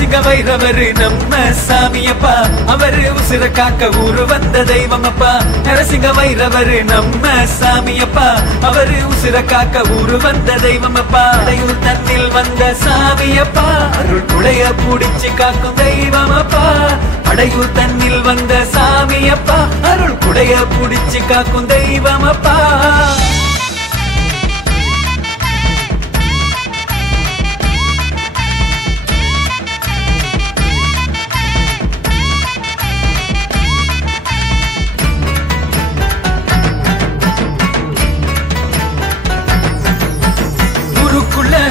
நரசிங்க வைரவரு நம்ம சாமியப்பா, அவரு உசிர காக்க ஊரு வந்த தெய்வமப்பா. நரசிங்க வைரவரு நம்ம சாமியப்பா, அவரு உசிர காக்க ஊரு வந்த தெய்வமப்பா. அடையூர் தன்னில் வந்த சாமியப்பா, அருள் குளைய புடிச்சு காக்கும் தெய்வமப்பா. அடையூர் தன்னில் வந்த சாமியப்பா, அருள் குளைய புடிச்சு காக்கும் தெய்வமப்பா.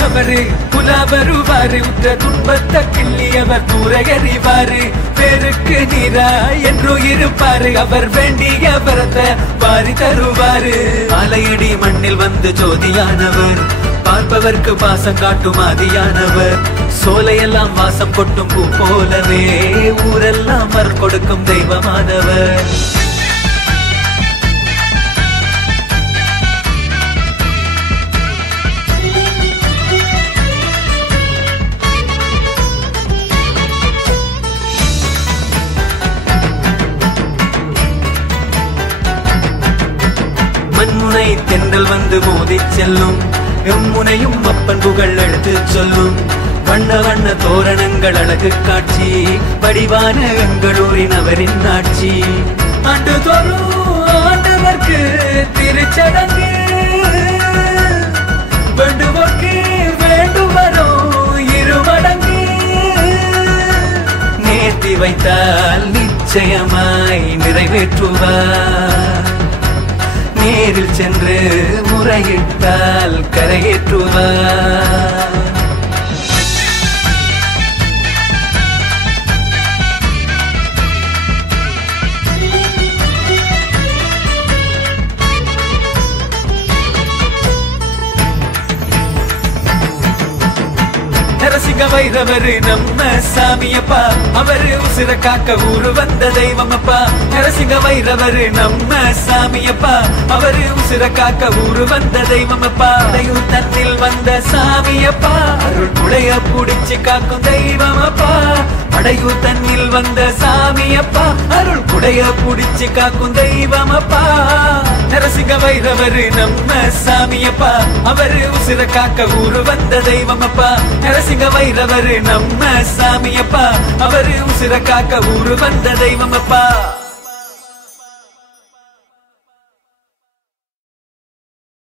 அவரு புலவருவாரு, உற்ற துன்பத்தை கிள்ளியவர் தூர எறிவாரு. பேருக்கு நீரா என்று இருப்பாரு, அவர் வேண்டிய வரத்தை வாரி தருவாரு. மலையடி மண்ணில் வந்து ஜோதியானவர், பார்ப்பவர்க்கு பாசம் காட்டும் ஆதியானவர். சோலையெல்லாம் வாசம் கொட்டும் பூ போலவே, ஊரெல்லாம் மர் கொடுக்கும் தெய்வமானவர். மண்முனை தென்றல் வந்து மோதி செல்லும், எம்முனையும் அப்பன் புகழ் எடுத்து சொல்லும். வண்ண வண்ண தோரணங்கள் அழகு காட்சி, வடிவான எங்களூரின் அவரின் ஆட்சி. ஆண்டு தோறும் ஆண்டவர்க்கு திருச்சடங்கு, வேண்டுவோர்க்கு வேண்டுவரும் இருமடங்கு. நேர்த்தி வைத்தால் நிச்சயமாய் நிறைவேற்றுவார், நேரில் சென்று முறையிட்டால் கரையேற்றுவார். நரசிங்க வைரவரு நம்ம சாமியப்பா, அவரு உசிர காக்க ஊரு வந்த தெய்வமப்பா. நரசிங்க வைரவரு நம்ம சாமியப்பா, அவரு உசிர காக்க ஊரு வந்த தெய்வமப்பா. அடையூர் தன்னில் வந்த சாமியப்பா, அருள் குளைய புடிச்சு காக்கும் தெய்வமப்பா. அடையூர் தன்னில் வந்த சாமியப்பா, அருள் குளைய புடிச்சு காக்கும் தெய்வமப்பா. நரசிங்க வைரவரு நம்ம சாமியப்பா, அவரு உசிர காக்க ஊரு வந்த தெய்வமப்பா. நரசிங்க வைரவரு நம்ம சாமியப்பா, அவரு உசிர காக்க ஊரு வந்த தெய்வமப்பா.